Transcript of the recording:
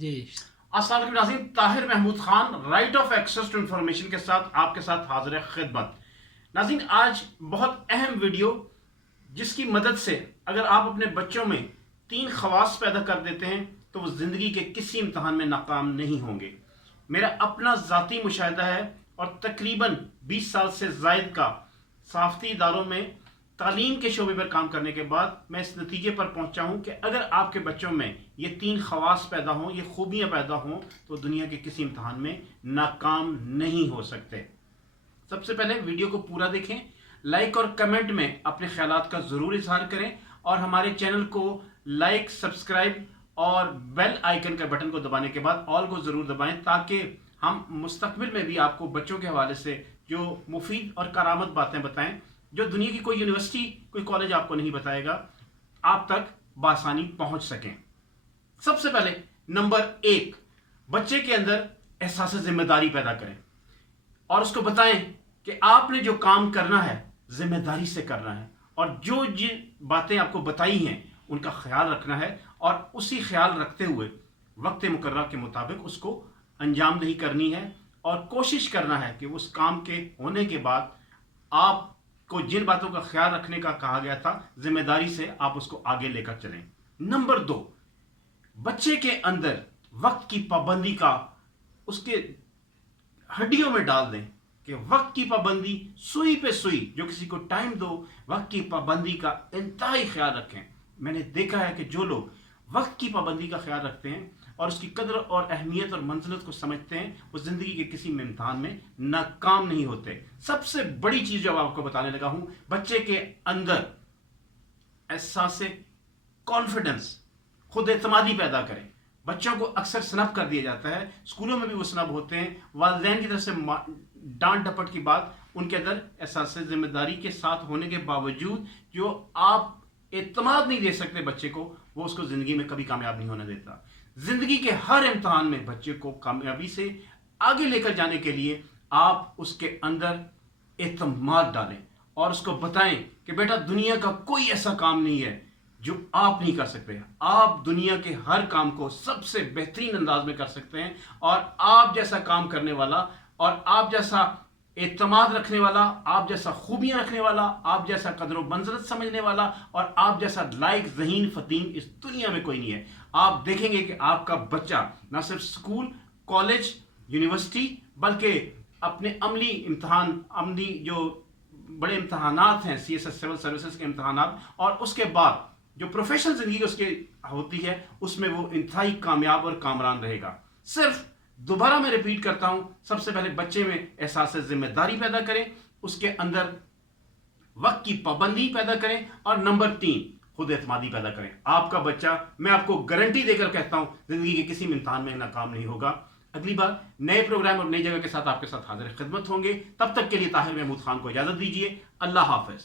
جی अस्सलाम वालेकुम नाज़रीन, Tahir Mahmood Khan right of access to information के साथ आपके साथ हाजिर है खिदमत। नाज़रीन, आज बहुत अहम वीडियो जिसकी मदद से अगर आप अपने बच्चों में 3 खवास पैदा कर देते हैं तो वो ज़िंदगी के किसी इम्तहान में नाकाम नहीं होंगे। मेरा अपना ज़ाती मुशाहिदा है और तकरीबन 20 साल से ज़ायद का सहाफ़ती इदारों में तालीम के शोबे पर काम करने के बाद मैं इस नतीजे पर पहुंचा हूं कि अगर आपके बच्चों में ये 3 खवास पैदा हों, ये खूबियां पैदा हों, तो दुनिया के किसी इम्तहान में नाकाम नहीं हो सकते। सबसे पहले वीडियो को पूरा देखें, लाइक और कमेंट में अपने ख्यालात का ज़रूर इजहार करें और हमारे चैनल को लाइक, सब्सक्राइब और बेल आइकन का बटन को दबाने के बाद ऑल को ज़रूर दबाएं ताकि हम मुस्तकबिल में भी आपको बच्चों के हवाले से जो मुफीद और करामत बातें बताएं, जो दुनिया की कोई यूनिवर्सिटी, कोई कॉलेज आपको नहीं बताएगा, आप तक बासानी पहुंच सकें। सबसे पहले नंबर 1, बच्चे के अंदर एहसास जिम्मेदारी पैदा करें और उसको बताएं कि आपने जो काम करना है जिम्मेदारी से करना है और जो जिन बातें आपको बताई हैं उनका ख्याल रखना है और उसी ख्याल रखते हुए वक्त मुकर्रर के मुताबिक उसको अंजाम दही करनी है और कोशिश करना है कि उस काम के होने के बाद आपको जिन बातों का ख्याल रखने का कहा गया था जिम्मेदारी से आप उसको आगे लेकर चलें। नंबर 2, बच्चे के अंदर वक्त की पाबंदी का उसके हड्डियों में डाल दें कि वक्त की पाबंदी, सुई पे सुई, जो किसी को टाइम दो, वक्त की पाबंदी का इंतहाई ख्याल रखें। मैंने देखा है कि जो लोग वक्त की पाबंदी का ख्याल रखते हैं और उसकी कदर और अहमियत और मंजिलत को समझते हैं, वो जिंदगी के किसी इम्तिहान में नाकाम नहीं होते। सबसे बड़ी चीज जो आपको बताने लगा हूं, बच्चे के अंदर एहसास कॉन्फिडेंस, खुद एतमादी पैदा करें। बच्चों को अक्सर स्नब कर दिया जाता है, स्कूलों में भी वो स्नब होते हैं, वालिदैन की तरफ से डांट डपट की बात, उनके अंदर एहसास जिम्मेदारी के साथ होने के बावजूद जो आप एतमाद नहीं दे सकते बच्चे को, वो उसको जिंदगी में कभी कामयाब नहीं होने देता। जिंदगी के हर इम्तिहान में बच्चे को कामयाबी से आगे लेकर जाने के लिए आप उसके अंदर एतमाद डालें और उसको बताएं कि बेटा, दुनिया का कोई ऐसा काम नहीं है जो आप नहीं कर सकते। आप दुनिया के हर काम को सबसे बेहतरीन अंदाज में कर सकते हैं और आप जैसा काम करने वाला और आप जैसा एतमाद रखने वाला, आप जैसा खूबियां रखने वाला, आप जैसा कदर व मंज़िलत समझने वाला और आप जैसा लायक ज़हीन फतीन इस दुनिया में कोई नहीं है। आप देखेंगे कि आपका बच्चा न सिर्फ स्कूल, कॉलेज, यूनिवर्सिटी, बल्कि अपने अमली इम्तहान, अमली जो बड़े इम्तहानात हैं, CSS सिविल सर्विसेज के इम्तहानात, और उसके बाद जो प्रोफेशनल जिंदगी उसकी होती है, उसमें वो इंतहाई कामयाब और कामरान रहेगा। सिर्फ दोबारा मैं रिपीट करता हूं, सबसे पहले बच्चे में एहसास जिम्मेदारी पैदा करें, उसके अंदर वक्त की पाबंदी पैदा करें और नंबर 3, खुद एतमादी पैदा करें। आपका बच्चा, मैं आपको गारंटी देकर कहता हूं, जिंदगी के किसी इम्तिहान में नाकाम नहीं होगा। अगली बार नए प्रोग्राम और नई जगह के साथ आपके साथ हाजिर खिदमत होंगे। तब तक के लिए ताहिर महमूद खान को इजाजत दीजिए। अल्लाह हाफिज।